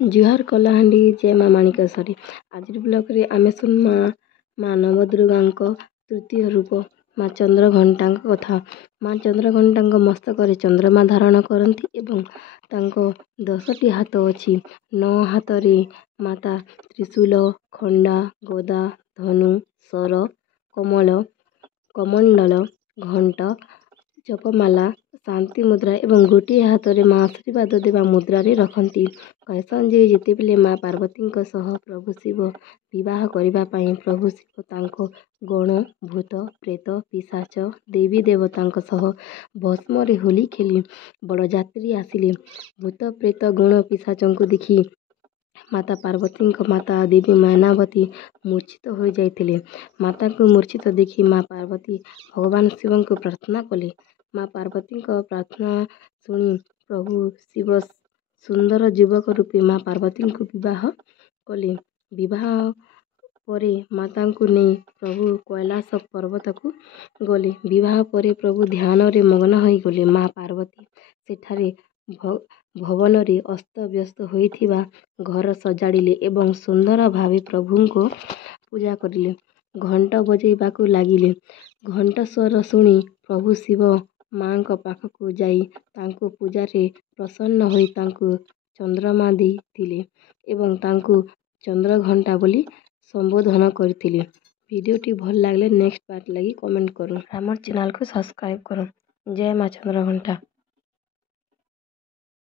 ଜୁହାର କଳାହାଣ୍ଡି ଜୟ ମା ମାଣିକେଶ୍ୱରୀ। ଆଜିର ବ୍ଲଗ୍ରେ ଆମେ ଶୁଣିମା ମା ନବଦୁର୍ଗାଙ୍କ ତୃତୀୟ ରୂପ ମା ଚନ୍ଦ୍ରଘଣ୍ଟାଙ୍କ କଥା। ମା ଚନ୍ଦ୍ରଘଣ୍ଟାଙ୍କ ମସ୍ତକରେ ଚନ୍ଦ୍ରମା ଧାରଣ କରନ୍ତି ଏବଂ ତାଙ୍କ 10ଟି ହାତ ଅଛି। 9 ହାତରେ ମାତା ତ୍ରିଶୂଳ, ଖଣ୍ଡା, ଗଦା, ଧନୁ, ଶର, କମଣ୍ଡଳ, ଘଣ୍ଟ, ଜପମାଲା, ଶାନ୍ତି ମୁଦ୍ରା ଏବଂ ଗୋଟିଏ ହାତରେ ମା ଆଶୀର୍ବାଦ ଦେବା ମୁଦ୍ରାରେ ରଖନ୍ତି। କହିସନ୍ ଯେ ଯେତେବେଳେ ମା ପାର୍ବତୀଙ୍କ ସହ ପ୍ରଭୁ ଶିବ ବିବାହ କରିବା ପାଇଁ ପ୍ରଭୁ ଶିବ ତାଙ୍କ ଗଣ, ଭୂତ, ପ୍ରେତ, ପିଶାଚ, ଦେବୀ ଦେବତାଙ୍କ ସହ ଭସ୍ମରେ ହୋଲି ଖେଳି ବଡ଼ଯାତ୍ରୀ ଆସିଲେ। ଭୂତ, ପ୍ରେତ, ଗଣ, ପିଶାଚଙ୍କୁ ଦେଖି ମାତା ପାର୍ବତୀଙ୍କ ମାତା ଦେବୀ ମାୟାବତୀ ମୂର୍ଚ୍ଛିତ ହୋଇଯାଇଥିଲେ। ମାତାଙ୍କୁ ମୂର୍ଚ୍ଛିତ ଦେଖି ମା ପାର୍ବତୀ ଭଗବାନ ଶିବଙ୍କୁ ପ୍ରାର୍ଥନା କଲେ। ମା ପାର୍ବତୀଙ୍କ ପ୍ରାର୍ଥନା ଶୁଣି ପ୍ରଭୁ ଶିବ ସୁନ୍ଦର ଯୁବକ ରୂପେ ମା ପାର୍ବତୀଙ୍କୁ ବିବାହ କଲେ। ବିବାହ ପରେ ମାତାଙ୍କୁ ନେଇ ପ୍ରଭୁ କୈଳାସ ପର୍ବତକୁ ଗଲେ। ବିବାହ ପରେ ପ୍ରଭୁ ଧ୍ୟାନରେ ମଗ୍ନ ହୋଇଗଲେ। ମା ପାର୍ବତୀ ସେଠାରେ ଭବନରେ ଅସ୍ତବ୍ୟସ୍ତ ହୋଇଥିବା ଘର ସଜାଡ଼ିଲେ ଏବଂ ସୁନ୍ଦର ଭାବେ ପ୍ରଭୁଙ୍କ ପୂଜା କରିଲେ। ଘଣ୍ଟ ବଜାଇବାକୁ ଲାଗିଲେ। ଘଣ୍ଟ ସ୍ୱର ଶୁଣି ପ୍ରଭୁ ଶିବ ମାଙ୍କ ପାଖକୁ ଯାଇ ତାଙ୍କ ପୂଜାରେ ପ୍ରସନ୍ନ ହୋଇ ତାଙ୍କୁ ଚନ୍ଦ୍ରମା ଦେଇଥିଲେ ଏବଂ ତାଙ୍କୁ ଚନ୍ଦ୍ରଘଣ୍ଟା ବୋଲି ସମ୍ବୋଧନ କରିଥିଲେ। ଭିଡ଼ିଓଟି ଭଲ ଲାଗିଲେ ନେକ୍ସଟ ପାର୍ଟ ଲାଗି କମେଣ୍ଟ କରୁନ୍। ଆମର ଚ୍ୟାନେଲକୁ ସବସ୍କ୍ରାଇବ କରୁନ୍। ଜୟ ମା ଚନ୍ଦ୍ରଘଣ୍ଟା।